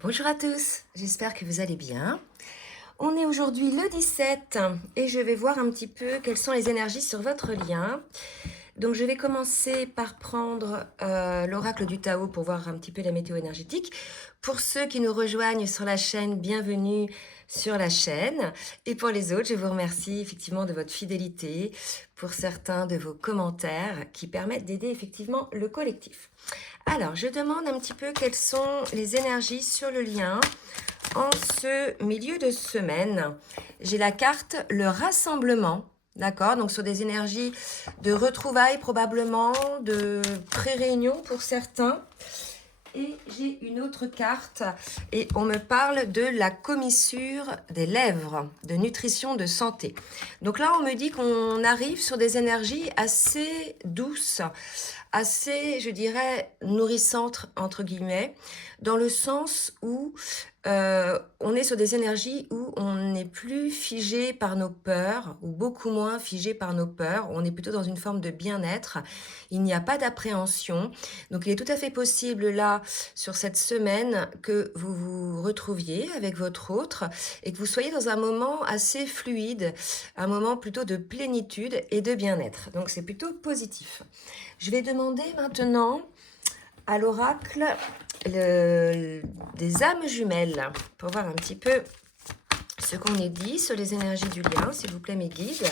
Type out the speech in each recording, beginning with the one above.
Bonjour à tous, j'espère que vous allez bien. On est aujourd'hui le 17 et je vais voir un petit peu quelles sont les énergies sur votre lien. Donc je vais commencer par prendre l'oracle du Tao pour voir un petit peu la météo énergétique. Pour ceux qui nous rejoignent sur la chaîne, bienvenue sur la chaîne. Et pour les autres, je vous remercie effectivement de votre fidélité, pour certains de vos commentaires qui permettent d'aider effectivement le collectif. Alors, je demande un petit peu quelles sont les énergies sur le lien en ce milieu de semaine. J'ai la carte le rassemblement, d'accord? Donc sur des énergies de retrouvailles probablement, de pré-réunion pour certains. Et j'ai une autre carte et on me parle de la commissure des lèvres, de nutrition, de santé. Donc là, on me dit qu'on arrive sur des énergies assez douces, assez, je dirais, nourrissantes, entre guillemets, dans le sens où on est sur des énergies où on n'est plus figé par nos peurs, ou beaucoup moins figé par nos peurs. On est plutôt dans une forme de bien-être. Il n'y a pas d'appréhension. Donc il est tout à fait possible là, sur cette semaine, que vous vous retrouviez avec votre autre et que vous soyez dans un moment assez fluide, un moment plutôt de plénitude et de bien-être. Donc c'est plutôt positif. Je vais demander maintenant à l'oracle des âmes jumelles pour voir un petit peu ce qu'on est dit sur les énergies du lien, s'il vous plaît mes guides.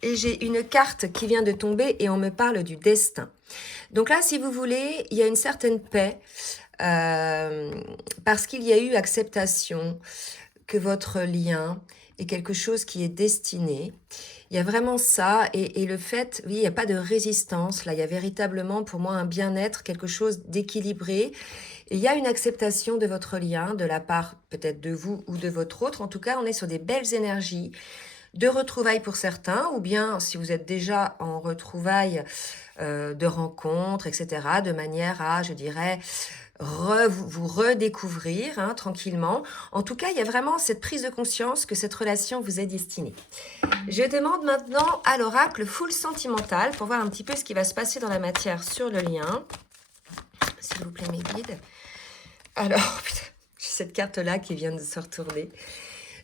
Et j'ai une carte qui vient de tomber et on me parle du destin. Donc là, si vous voulez, il y a une certaine paix parce qu'il y a eu acceptation que votre lien est quelque chose qui est destiné. Il y a vraiment ça et le fait, oui, il n'y a pas de résistance. Là, il y a véritablement pour moi un bien-être, quelque chose d'équilibré. Et il y a une acceptation de votre lien de la part peut-être de vous ou de votre autre. En tout cas, on est sur des belles énergies de retrouvailles pour certains, ou bien si vous êtes déjà en retrouvailles de rencontres, etc., de manière à, je dirais, vous redécouvrir tranquillement. En tout cas, il y a vraiment cette prise de conscience que cette relation vous est destinée. Je demande maintenant à l'oracle full sentimental pour voir un petit peu ce qui va se passer dans la matière sur le lien. S'il vous plaît, mes guides. Alors, putain, j'ai cette carte-là qui vient de se retourner.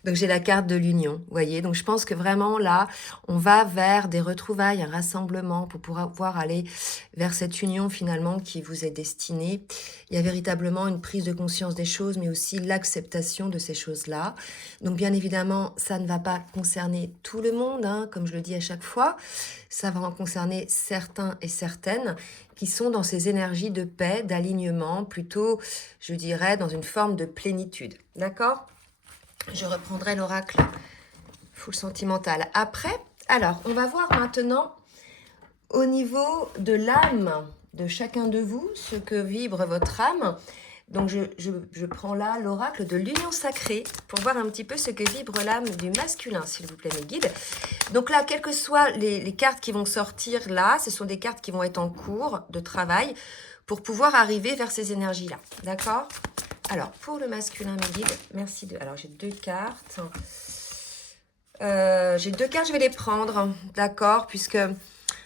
Donc j'ai la carte de l'union, vous voyez. Donc je pense que vraiment là, on va vers des retrouvailles, un rassemblement pour pouvoir aller vers cette union finalement qui vous est destinée. Il y a véritablement une prise de conscience des choses, mais aussi l'acceptation de ces choses-là. Donc bien évidemment, ça ne va pas concerner tout le monde, comme je le dis à chaque fois. Ça va en concerner certains et certaines qui sont dans ces énergies de paix, d'alignement, plutôt, je dirais, dans une forme de plénitude. D'accord ? Je reprendrai l'oracle full sentimental après. Alors, on va voir maintenant au niveau de l'âme de chacun de vous, ce que vibre votre âme. Donc, je prends là l'oracle de l'union sacrée pour voir un petit peu ce que vibre l'âme du masculin, s'il vous plaît, mes guides. Donc là, quelles que soient les cartes qui vont sortir là, ce sont des cartes qui vont être en cours de travail pour pouvoir arriver vers ces énergies-là. D'accord ? Alors, pour le masculin, mes guides, merci de... Alors, j'ai deux cartes. Je vais les prendre, d'accord, puisque,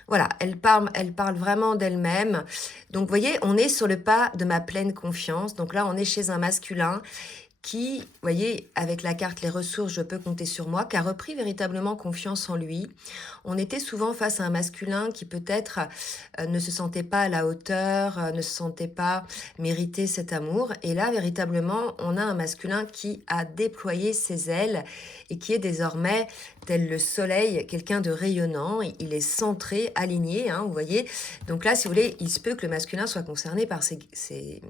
voilà, elles parlent vraiment d'elles-mêmes. Donc, vous voyez, on est sur le pas de ma pleine confiance. Donc là, on est chez un masculin qui, vous voyez, avec la carte les ressources, je peux compter sur moi, qui a repris véritablement confiance en lui. On était souvent face à un masculin qui peut-être ne se sentait pas à la hauteur, ne se sentait pas mériter cet amour. Et là, véritablement, on a un masculin qui a déployé ses ailes et qui est désormais, tel le soleil, quelqu'un de rayonnant. Il est centré, aligné, vous voyez. Donc là, si vous voulez, il se peut que le masculin soit concerné par ces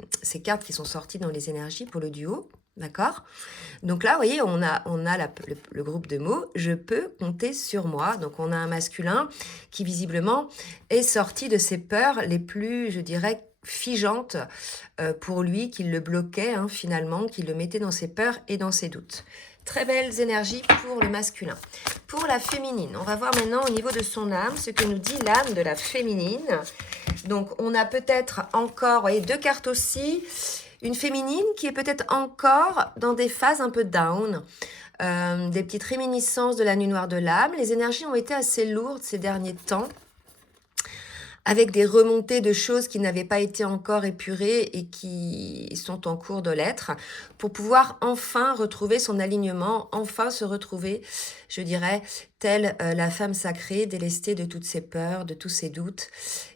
cartes qui sont sorties dans les énergies pour le duo. D'accord? Donc là, vous voyez, on a le groupe de mots « je peux compter sur moi ». Donc on a un masculin qui visiblement est sorti de ses peurs les plus, je dirais, figeantes pour lui, qui le bloquaient finalement, qui le mettait dans ses peurs et dans ses doutes. Très belles énergies pour le masculin. Pour la féminine, on va voir maintenant au niveau de son âme ce que nous dit l'âme de la féminine. Donc on a peut-être encore, vous voyez, deux cartes aussi. Une féminine qui est peut-être encore dans des phases un peu down, des petites réminiscences de la nuit noire de l'âme. Les énergies ont été assez lourdes ces derniers temps. avec des remontées de choses qui n'avaient pas été encore épurées et qui sont en cours de l'être, pour pouvoir enfin retrouver son alignement, enfin se retrouver, je dirais, telle la femme sacrée, délestée de toutes ses peurs, de tous ses doutes,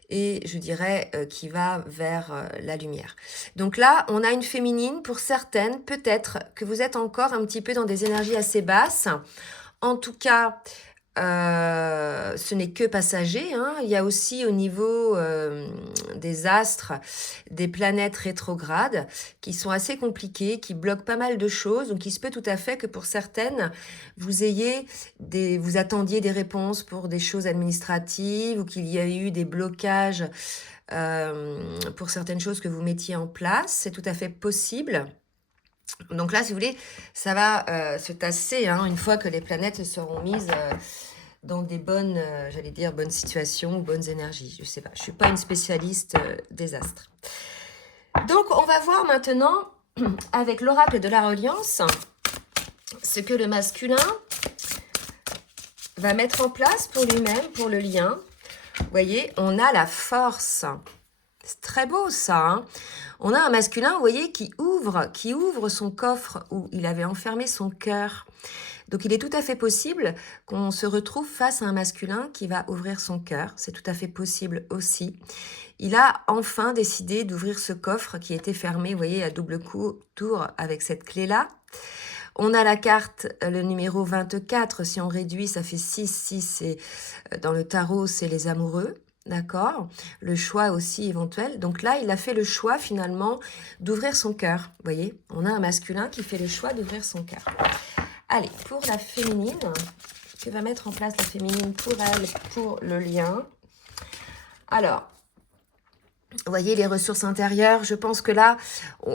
et je dirais qui va vers la lumière. Donc là, on a une féminine, pour certaines, peut-être que vous êtes encore un petit peu dans des énergies assez basses. En tout cas, ce n'est que passager, hein. Il y a aussi au niveau des astres, des planètes rétrogrades qui sont assez compliquées, qui bloquent pas mal de choses. Donc il se peut tout à fait que pour certaines, vous attendiez des réponses pour des choses administratives ou qu'il y a eu des blocages pour certaines choses que vous mettiez en place. C'est tout à fait possible. Donc là, si vous voulez, ça va se tasser, hein, une fois que les planètes seront mises dans des bonnes, j'allais dire, bonnes situations ou bonnes énergies. Je sais pas, je suis pas une spécialiste des astres. Donc, on va voir maintenant, avec l'oracle de la reliance, ce que le masculin va mettre en place pour lui-même, pour le lien. Vous voyez, on a la force. C'est très beau ça, hein. On a un masculin, vous voyez, qui ouvre son coffre où il avait enfermé son cœur. Donc il est tout à fait possible qu'on se retrouve face à un masculin qui va ouvrir son cœur. C'est tout à fait possible aussi. Il a enfin décidé d'ouvrir ce coffre qui était fermé, vous voyez, à double tour avec cette clé-là. On a la carte, le numéro 24. Si on réduit, ça fait 6. 6, dans le tarot, c'est les amoureux. D'accord? Le choix aussi éventuel. Donc là, il a fait le choix finalement d'ouvrir son cœur. Vous voyez, on a un masculin qui fait le choix d'ouvrir son cœur. Allez, pour la féminine, que va mettre en place la féminine pour elle, pour le lien. Alors, vous voyez les ressources intérieures, je pense que là,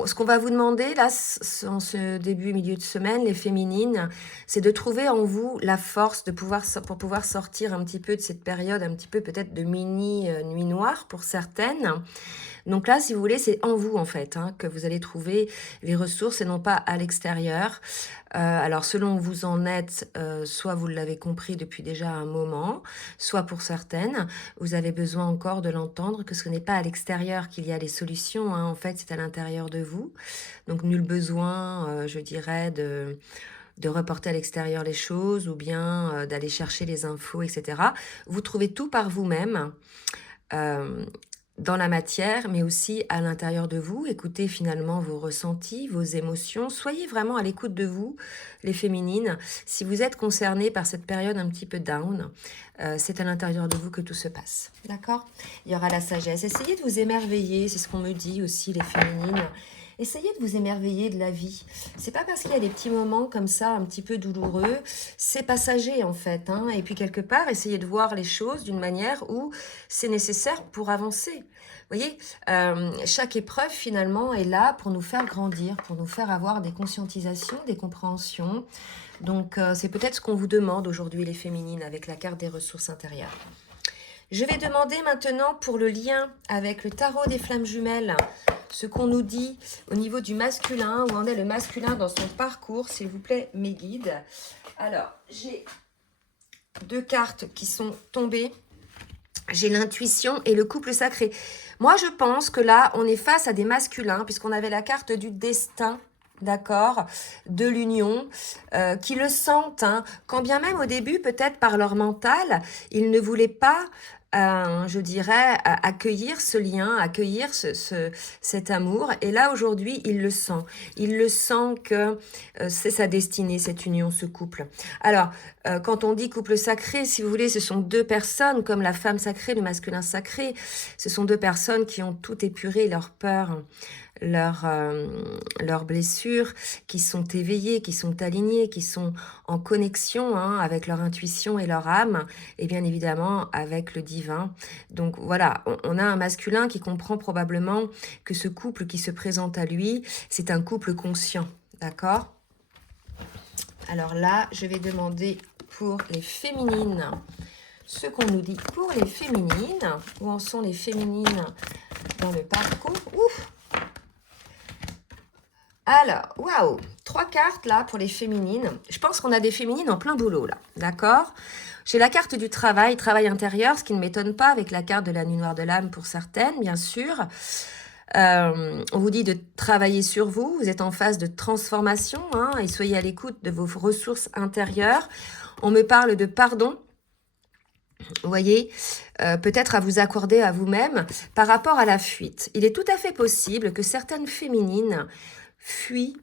ce qu'on va vous demander, là, en ce début, milieu de semaine, les féminines, c'est de trouver en vous la force pour pouvoir sortir un petit peu de cette période, un petit peu peut-être de mini nuit noire pour certaines. Donc là, si vous voulez, c'est en vous en fait, hein, que vous allez trouver les ressources et non pas à l'extérieur. Alors selon où vous en êtes, soit vous l'avez compris depuis déjà un moment, soit pour certaines, vous avez besoin encore de l'entendre, que ce n'est pas à l'extérieur qu'il y a les solutions, hein, en fait c'est à l'intérieur de vous. Donc nul besoin, je dirais, de reporter à l'extérieur les choses ou bien d'aller chercher les infos, etc. Vous trouvez tout par vous-même. Dans la matière, mais aussi à l'intérieur de vous. Écoutez finalement vos ressentis, vos émotions. Soyez vraiment à l'écoute de vous, les féminines. Si vous êtes concernées par cette période un petit peu down, c'est à l'intérieur de vous que tout se passe. D'accord? Il y aura la sagesse. Essayez de vous émerveiller, c'est ce qu'on me dit aussi, les féminines. Essayez de vous émerveiller de la vie. C'est pas parce qu'il y a des petits moments comme ça, un petit peu douloureux, c'est passager en fait, hein. Et puis quelque part, essayez de voir les choses d'une manière où c'est nécessaire pour avancer. Vous voyez, chaque épreuve finalement est là pour nous faire grandir, pour nous faire avoir des conscientisations, des compréhensions. Donc c'est peut-être ce qu'on vous demande aujourd'hui les féminines avec la carte des ressources intérieures. Je vais demander maintenant pour le lien avec le tarot des flammes jumelles, ce qu'on nous dit au niveau du masculin, où en est le masculin dans son parcours, s'il vous plaît, mes guides. Alors, j'ai 2 cartes qui sont tombées. J'ai l'intuition et le couple sacré. Moi, je pense que là, on est face à des masculins, puisqu'on avait la carte du destin, d'accord, de l'union, qui le sentent, hein, quand bien même au début, peut-être par leur mental, ils ne voulaient pas, je dirais, accueillir ce lien, accueillir cet amour. Et là, aujourd'hui, il le sent. Il le sent que c'est sa destinée, cette union, ce couple. Alors, quand on dit couple sacré, si vous voulez, ce sont 2 personnes, comme la femme sacrée, le masculin sacré. Ce sont 2 personnes qui ont tout épuré, leurs peurs, leurs blessures, qui sont éveillées, qui sont alignées, qui sont en connexion, hein, avec leur intuition et leur âme, et bien évidemment avec le divin. Donc voilà, on a un masculin qui comprend probablement que ce couple qui se présente à lui, c'est un couple conscient, d'accord? Alors là, je vais demander pour les féminines, ce qu'on nous dit pour les féminines. Où en sont les féminines dans le parcours? Ouf! Alors, waouh, 3 cartes là pour les féminines. Je pense qu'on a des féminines en plein boulot là, d'accord? J'ai la carte du travail, travail intérieur, ce qui ne m'étonne pas avec la carte de la nuit noire de l'âme pour certaines, bien sûr. On vous dit de travailler sur vous, vous êtes en phase de transformation, hein, et soyez à l'écoute de vos ressources intérieures. On me parle de pardon, vous voyez, peut-être à vous accorder à vous-même par rapport à la fuite. Il est tout à fait possible que certaines féminines fuient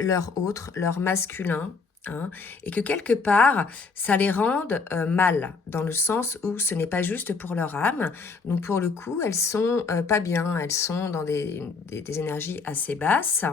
leur autre, leur masculin, hein, et que quelque part, ça les rende mal, dans le sens où ce n'est pas juste pour leur âme. Donc pour le coup, elles sont pas bien, elles sont dans des énergies assez basses.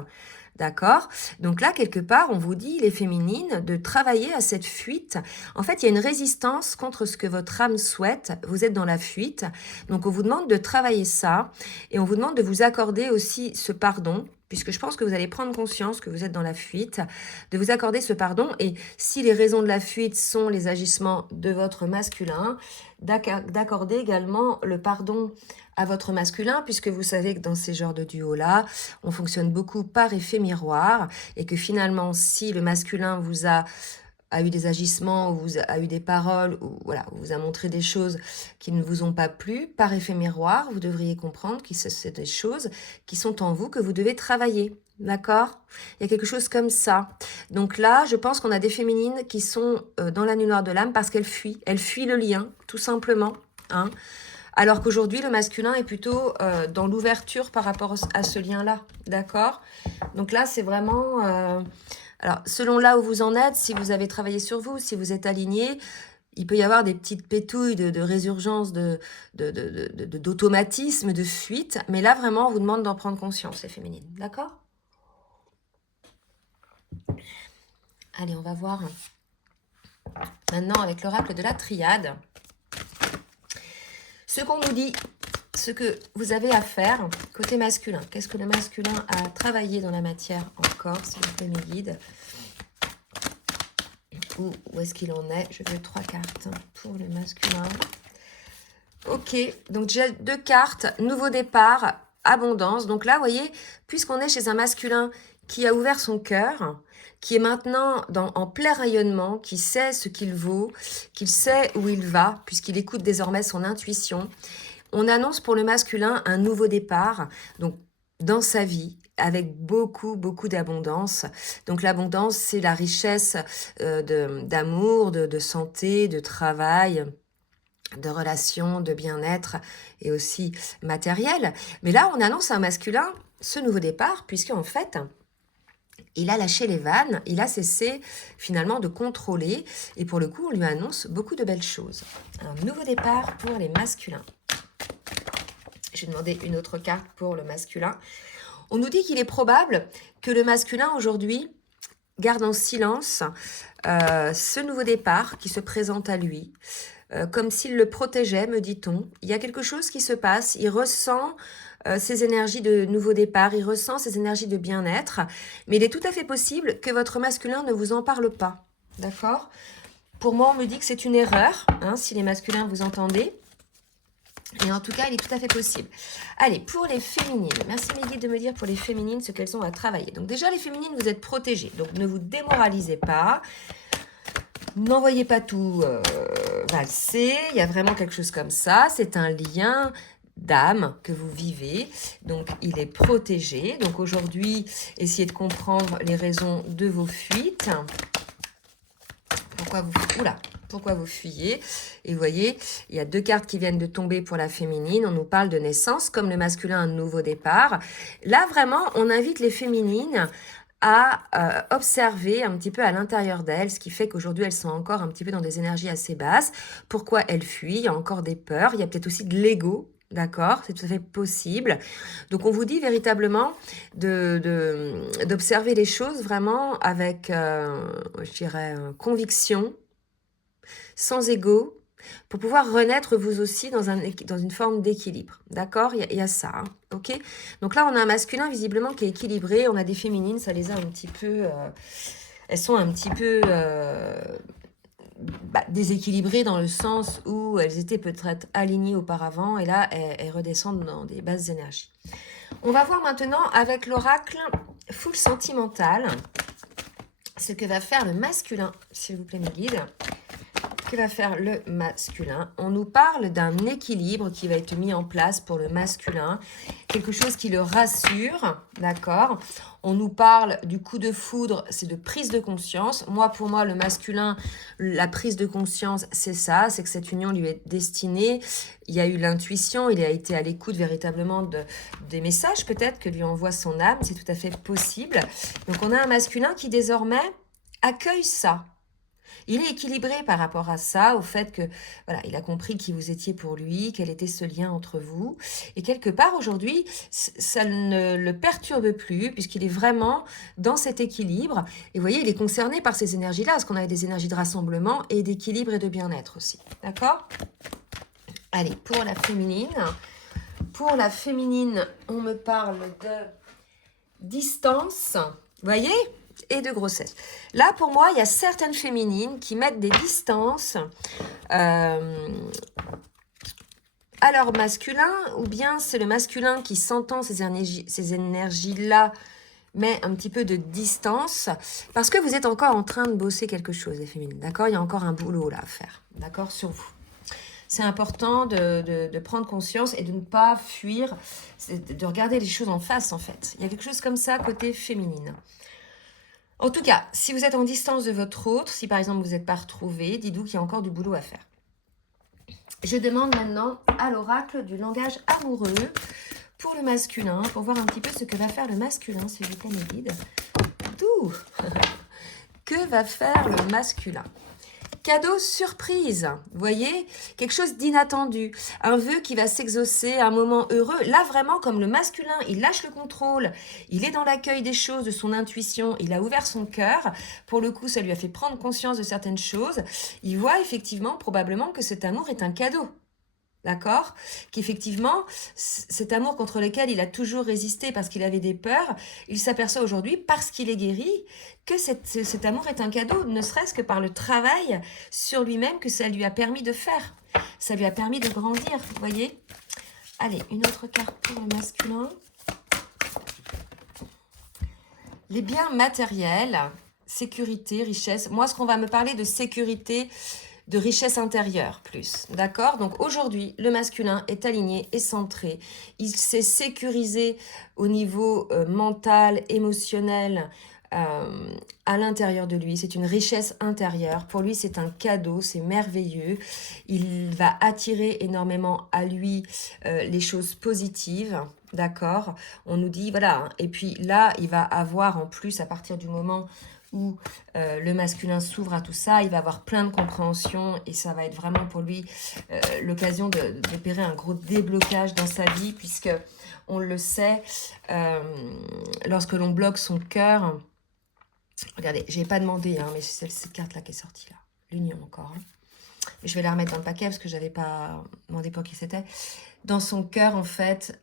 D'accord? Donc là, quelque part, on vous dit, les féminines, de travailler à cette fuite. En fait, il y a une résistance contre ce que votre âme souhaite. Vous êtes dans la fuite. Donc, on vous demande de travailler ça. Et on vous demande de vous accorder aussi ce pardon, puisque je pense que vous allez prendre conscience que vous êtes dans la fuite, de vous accorder ce pardon. Et si les raisons de la fuite sont les agissements de votre masculin, d'accorder également le pardon à votre masculin, puisque vous savez que dans ces genres de duos-là, on fonctionne beaucoup par effet miroir, et que finalement, si le masculin vous a eu des agissements, ou vous a eu des paroles, ou voilà, vous a montré des choses qui ne vous ont pas plu, par effet miroir, vous devriez comprendre que c'est des choses qui sont en vous, que vous devez travailler. D'accord? Il y a quelque chose comme ça. Donc là, je pense qu'on a des féminines qui sont dans la nuit noire de l'âme parce qu'elles fuient. Elles fuient le lien, tout simplement. Hein. Alors qu'aujourd'hui, le masculin est plutôt dans l'ouverture par rapport à ce lien-là. D'accord? Donc là, c'est vraiment... alors, selon là où vous en êtes, si vous avez travaillé sur vous, si vous êtes aligné, il peut y avoir des petites pétouilles de résurgence, d'automatisme, de fuite. Mais là, vraiment, on vous demande d'en prendre conscience, les féminines. D'accord? Allez, on va voir maintenant avec l'oracle de la triade. Ce qu'on nous dit, ce que vous avez à faire côté masculin. Qu'est-ce que le masculin a travaillé dans la matière encore, s'il vous plaît, mes guides? Où est-ce qu'il en est? Je veux 3 cartes pour le masculin. Ok, donc j'ai 2 cartes. Nouveau départ, abondance. Donc là, vous voyez, puisqu'on est chez un masculin qui a ouvert son cœur, qui est maintenant en plein rayonnement, qui sait ce qu'il vaut, qu'il sait où il va, puisqu'il écoute désormais son intuition. On annonce pour le masculin un nouveau départ, donc dans sa vie, avec beaucoup, beaucoup d'abondance. Donc l'abondance, c'est la richesse d'amour, de santé, de travail, de relations, de bien-être et aussi matériel. Mais là, on annonce à un masculin ce nouveau départ, puisqu'en fait... il a lâché les vannes, il a cessé finalement de contrôler et pour le coup, on lui annonce beaucoup de belles choses. Un nouveau départ pour les masculins. Je vais demander une autre carte pour le masculin. On nous dit qu'il est probable que le masculin aujourd'hui garde en silence ce nouveau départ qui se présente à lui, comme s'il le protégeait, me dit-on. Il y a quelque chose qui se passe, il ressent... ces énergies de nouveau départ, il ressent ces énergies de bien-être, mais il est tout à fait possible que votre masculin ne vous en parle pas, d'accord? Pour moi, on me dit que c'est une erreur, hein, si les masculins vous entendez, et en tout cas, il est tout à fait possible. Allez, pour les féminines, merci mes guides de me dire pour les féminines ce qu'elles ont à travailler. Donc déjà, les féminines, vous êtes protégées, donc ne vous démoralisez pas, n'envoyez pas tout valser, il y a vraiment quelque chose comme ça, c'est un lien... d'âme que vous vivez, donc il est protégé. Donc aujourd'hui, essayez de comprendre les raisons de vos fuites. Pourquoi vous fuyez? Et vous voyez, il y a 2 cartes qui viennent de tomber pour la féminine. On nous parle de naissance, comme le masculin, un nouveau départ. Là, vraiment, on invite les féminines à observer un petit peu à l'intérieur d'elles, ce qui fait qu'aujourd'hui, elles sont encore un petit peu dans des énergies assez basses. Pourquoi elles fuient? Il y a encore des peurs. Il y a peut-être aussi de l'ego. D'accord, c'est tout à fait possible. Donc, on vous dit véritablement d'observer les choses vraiment avec, je dirais, conviction, sans ego, pour pouvoir renaître vous aussi dans une forme d'équilibre. D'accord, il y a ça. Hein, ok. Donc là, on a un masculin visiblement qui est équilibré. On a des féminines, ça les a un petit peu... elles sont un petit peu... déséquilibrées dans le sens où elles étaient peut-être alignées auparavant et là, elles redescendent dans des basses énergies. On va voir maintenant avec l'oracle full sentimental. ce que va faire le masculin, s'il vous plaît mes guides. Que va faire le masculin? On nous parle d'un équilibre qui va être mis en place pour le masculin, quelque chose qui le rassure, d'accord? On nous parle du coup de foudre, c'est de prise de conscience. Pour moi, le masculin, la prise de conscience, c'est ça, c'est que cette union lui est destinée. Il y a eu l'intuition, il a été à l'écoute véritablement des messages peut-être que lui envoie son âme, c'est tout à fait possible. Donc on a un masculin qui désormais accueille ça. Il est équilibré par rapport à ça, au fait que, voilà, il a compris qui vous étiez pour lui, quel était ce lien entre vous. Et quelque part, aujourd'hui, ça ne le perturbe plus, puisqu'il est vraiment dans cet équilibre. Et vous voyez, il est concerné par ces énergies-là, parce qu'on a des énergies de rassemblement et d'équilibre et de bien-être aussi. D'accord? Allez, pour la féminine. Pour la féminine, on me parle de distance. Vous voyez? Et de grossesse. Là, pour moi, il y a certaines féminines qui mettent des distances à leur masculin, ou bien c'est le masculin qui, sentant ces énergies-là, met un petit peu de distance, parce que vous êtes encore en train de bosser quelque chose, les féminines, d'accord? Il y a encore un boulot là à faire, d'accord, sur vous. C'est important de prendre conscience et de ne pas fuir, de regarder les choses en face, en fait. Il y a quelque chose comme ça côté féminine. En tout cas, si vous êtes en distance de votre autre, si par exemple vous n'êtes pas retrouvé, dites-vous qu'il y a encore du boulot à faire. Je demande maintenant à l'oracle du langage amoureux pour le masculin, pour voir un petit peu ce que va faire le masculin, s'il vous plaît, mes guides. D'où que va faire le masculin? Cadeau surprise, vous voyez, quelque chose d'inattendu, un vœu qui va s'exaucer, un moment heureux. Là, vraiment, comme le masculin, il lâche le contrôle, il est dans l'accueil des choses, de son intuition, il a ouvert son cœur. Pour le coup, ça lui a fait prendre conscience de certaines choses. Il voit effectivement, probablement, que cet amour est un cadeau. D'accord? Qu'effectivement, cet amour contre lequel il a toujours résisté parce qu'il avait des peurs, il s'aperçoit aujourd'hui, parce qu'il est guéri, que cet amour est un cadeau, ne serait-ce que par le travail sur lui-même que ça lui a permis de faire. Ça lui a permis de grandir, vous voyez? Allez, une autre carte pour le masculin. Les biens matériels, sécurité, richesse. Moi, ce qu'on va me parler de sécurité, de richesse intérieure plus, d'accord? Donc aujourd'hui, le masculin est aligné et centré. Il s'est sécurisé au niveau mental, émotionnel, à l'intérieur de lui. C'est une richesse intérieure. Pour lui, c'est un cadeau, c'est merveilleux. Il va attirer énormément à lui les choses positives. D'accord? On nous dit, voilà. Et puis là, il va avoir en plus, à partir du moment où le masculin s'ouvre à tout ça, il va avoir plein de compréhension et ça va être vraiment pour lui l'occasion d'opérer un gros déblocage dans sa vie, puisque on le sait, lorsque l'on bloque son cœur, regardez, j'ai pas demandé, hein, mais c'est cette carte là qui est sortie là, l'union encore. Hein. Je vais la remettre dans le paquet parce que j'avais pas demandé pour qui c'était. Dans son cœur, en fait,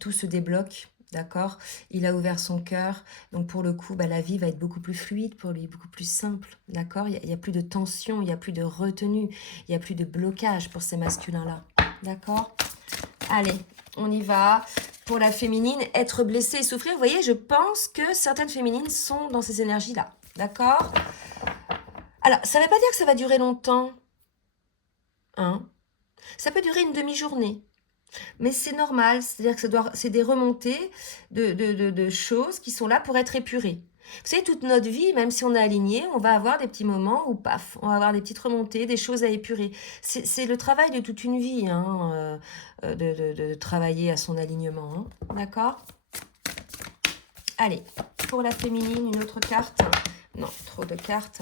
tout se débloque. D'accord? Il a ouvert son cœur. Donc, pour le coup, la vie va être beaucoup plus fluide pour lui, beaucoup plus simple. D'accord? Il n'y a plus de tension, il n'y a plus de retenue, il n'y a plus de blocage pour ces masculins-là. D'accord? Allez, on y va. Pour la féminine, être blessée et souffrir. Vous voyez, je pense que certaines féminines sont dans ces énergies-là. D'accord? Alors, ça ne veut pas dire que ça va durer longtemps. Hein? Ça peut durer une demi-journée. Mais c'est normal, c'est-à-dire que c'est des remontées de choses qui sont là pour être épurées. Vous savez, toute notre vie, même si on est aligné, on va avoir des petits moments où, paf, on va avoir des petites remontées, des choses à épurer. C'est le travail de toute une vie, hein, de travailler à son alignement. Hein, d'accord? Allez, pour la féminine, une autre carte. Non, trop de cartes.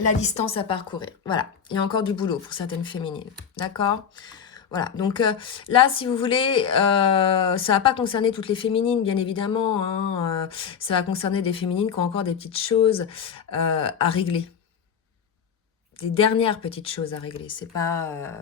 La distance à parcourir. Voilà, il y a encore du boulot pour certaines féminines. D'accord? Voilà, donc là, si vous voulez, ça va pas concerner toutes les féminines, bien évidemment. Hein, ça va concerner des féminines qui ont encore des petites choses à régler. Des dernières petites choses à régler. C'est pas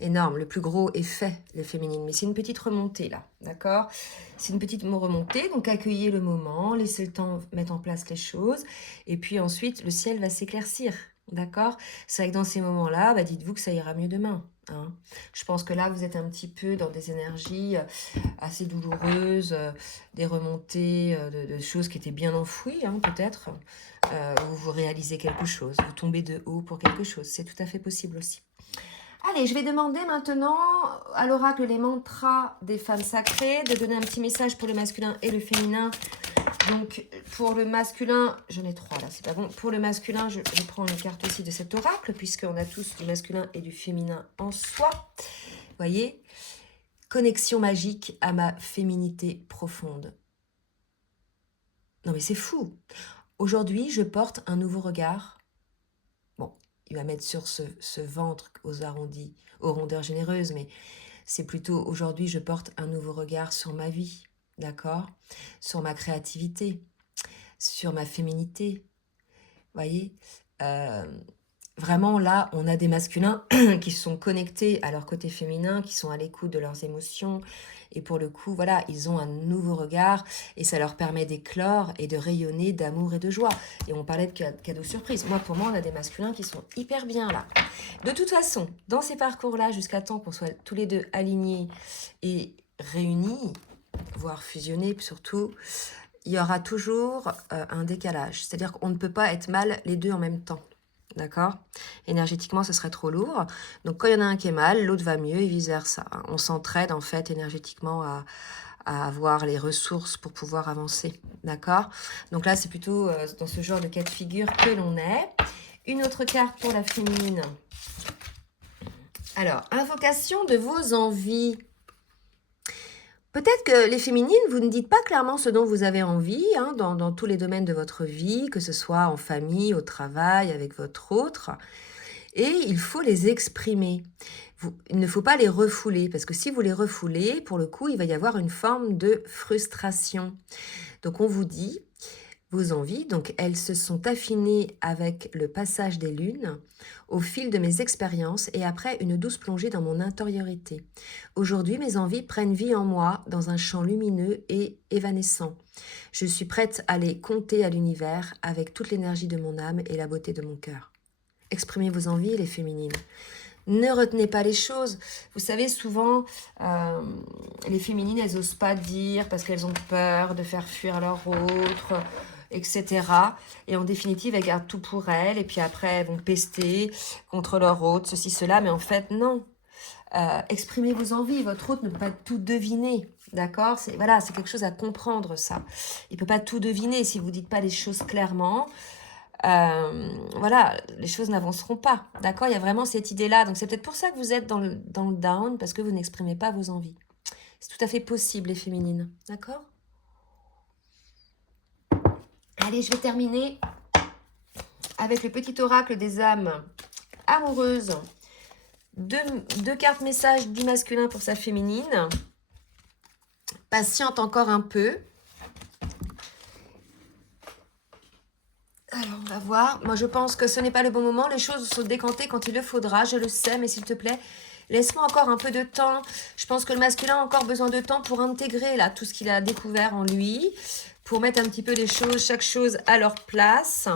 énorme. Le plus gros est fait, les féminines. Mais c'est une petite remontée, là. D'accord? C'est une petite remontée. Donc, accueillez le moment. Laissez le temps mettre en place les choses. Et puis ensuite, le ciel va s'éclaircir. D'accord? C'est vrai que dans ces moments-là, dites-vous que ça ira mieux demain. hein. Je pense que là, vous êtes un petit peu dans des énergies assez douloureuses, des remontées de choses qui étaient bien enfouies, hein, peut-être. Où vous réalisez quelque chose, vous tombez de haut pour quelque chose. C'est tout à fait possible aussi. Allez, je vais demander maintenant à l'oracle les mantras des femmes sacrées de donner un petit message pour le masculin et le féminin. Donc, pour le masculin, j'en ai 3 là, c'est pas bon. Pour le masculin, je prends une carte aussi de cet oracle, puisqu'on a tous du masculin et du féminin en soi. Vous voyez, connexion magique à ma féminité profonde. Non mais c'est fou. Aujourd'hui, je porte un nouveau regard. Bon, il va mettre sur ce ventre aux arrondis, aux rondeurs généreuses, mais c'est plutôt aujourd'hui, je porte un nouveau regard sur ma vie, d'accord? Sur ma créativité, sur ma féminité. Vous voyez, vraiment là, on a des masculins qui sont connectés à leur côté féminin, qui sont à l'écoute de leurs émotions. Et pour le coup, voilà, ils ont un nouveau regard et ça leur permet d'éclore et de rayonner d'amour et de joie. Et on parlait de cadeaux surprises. Moi, pour moi, on a des masculins qui sont hyper bien là. De toute façon, dans ces parcours-là, jusqu'à temps qu'on soit tous les deux alignés et réunis, voire fusionnés surtout, il y aura toujours un décalage. C'est-à-dire qu'on ne peut pas être mal les deux en même temps. D'accord? Énergétiquement, ce serait trop lourd. Donc, quand il y en a un qui est mal, l'autre va mieux et vice-versa. On s'entraide, en fait, énergétiquement à avoir les ressources pour pouvoir avancer. D'accord? Donc là, c'est plutôt dans ce genre de cas de figure que l'on est. Une autre carte pour la féminine. Alors, invocation de vos envies. Peut-être que les féminines, vous ne dites pas clairement ce dont vous avez envie hein, dans tous les domaines de votre vie, que ce soit en famille, au travail, avec votre autre. Et il faut les exprimer. Il ne faut pas les refouler, parce que si vous les refoulez, pour le coup, il va y avoir une forme de frustration. Donc on vous dit, vos envies, donc elles se sont affinées avec le passage des lunes, au fil de mes expériences et après une douce plongée dans mon intériorité. Aujourd'hui, mes envies prennent vie en moi dans un champ lumineux et évanescent. Je suis prête à les compter à l'univers avec toute l'énergie de mon âme et la beauté de mon cœur. Exprimez vos envies, les féminines. Ne retenez pas les choses. Vous savez, souvent, les féminines, elles n'osent pas dire parce qu'elles ont peur de faire fuir leur autre, etc. Et en définitive, elles gardent tout pour elles. Et puis après, elles vont pester contre leur autre, ceci, cela. Mais en fait, non. Exprimez vos envies. Votre autre ne peut pas tout deviner. D'accord? Voilà, c'est quelque chose à comprendre, ça. Il ne peut pas tout deviner si vous ne dites pas les choses clairement. Voilà, les choses n'avanceront pas, d'accord? Il y a vraiment cette idée-là, donc c'est peut-être pour ça que vous êtes dans le down, parce que vous n'exprimez pas vos envies. C'est tout à fait possible, les féminines, d'accord? Allez, je vais terminer avec le petit oracle des âmes amoureuses. Deux cartes messages du masculin pour sa féminine. Patiente encore un peu. Alors, on va voir. Moi, je pense que ce n'est pas le bon moment. Les choses sont décantées quand il le faudra. Je le sais, mais s'il te plaît, laisse-moi encore un peu de temps. Je pense que le masculin a encore besoin de temps pour intégrer là tout ce qu'il a découvert en lui, pour mettre un petit peu les choses, chaque chose à leur place.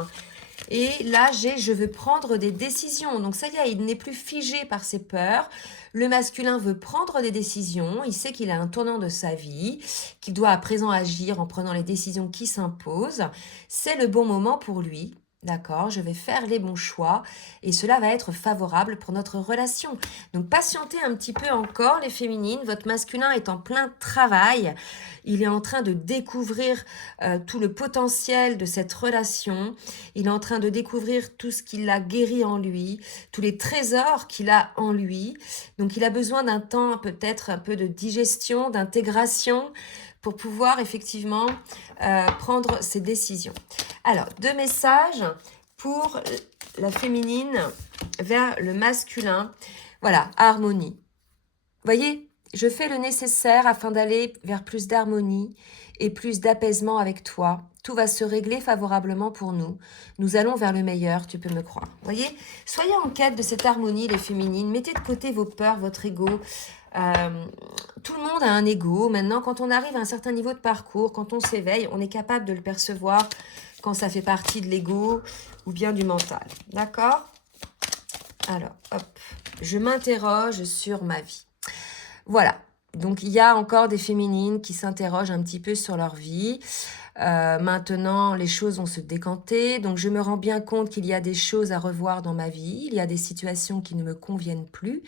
Et là, je veux prendre des décisions. Donc ça y est, il n'est plus figé par ses peurs. Le masculin veut prendre des décisions. Il sait qu'il a un tournant de sa vie, qu'il doit à présent agir en prenant les décisions qui s'imposent. C'est le bon moment pour lui. D'accord, je vais faire les bons choix et cela va être favorable pour notre relation. Donc patientez un petit peu encore les féminines, votre masculin est en plein travail, il est en train de découvrir tout le potentiel de cette relation, il est en train de découvrir tout ce qu'il a guéri en lui, tous les trésors qu'il a en lui. Donc il a besoin d'un temps peut-être un peu de digestion, d'intégration, pour pouvoir effectivement prendre ses décisions. Alors, 2 messages pour la féminine vers le masculin. Voilà, harmonie. Vous voyez, je fais le nécessaire afin d'aller vers plus d'harmonie et plus d'apaisement avec toi. Tout va se régler favorablement pour nous. Nous allons vers le meilleur, tu peux me croire. Vous voyez, soyez en quête de cette harmonie, les féminines. Mettez de côté vos peurs, votre ego. Tout le monde a un ego. Maintenant, quand on arrive à un certain niveau de parcours, quand on s'éveille, on est capable de le percevoir quand ça fait partie de l'ego ou bien du mental. D'accord? Alors, hop, je m'interroge sur ma vie. Voilà, donc il y a encore des féminines qui s'interrogent un petit peu sur leur vie. Maintenant, les choses vont se décanter, donc je me rends bien compte qu'il y a des choses à revoir dans ma vie, il y a des situations qui ne me conviennent plus.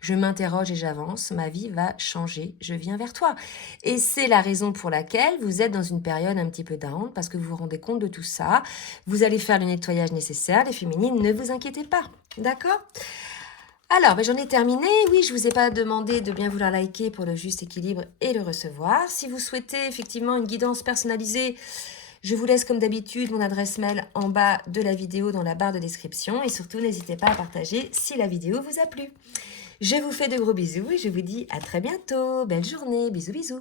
Je m'interroge et j'avance, ma vie va changer, je viens vers toi. Et c'est la raison pour laquelle vous êtes dans une période un petit peu down, parce que vous vous rendez compte de tout ça. Vous allez faire le nettoyage nécessaire, les féminines, ne vous inquiétez pas, d'accord ? Alors, j'en ai terminé. Oui, je vous ai pas demandé de bien vouloir liker pour le juste équilibre et le recevoir. Si vous souhaitez effectivement une guidance personnalisée, je vous laisse comme d'habitude mon adresse mail en bas de la vidéo dans la barre de description. Et surtout, n'hésitez pas à partager si la vidéo vous a plu. Je vous fais de gros bisous et je vous dis à très bientôt. Belle journée. Bisous, bisous.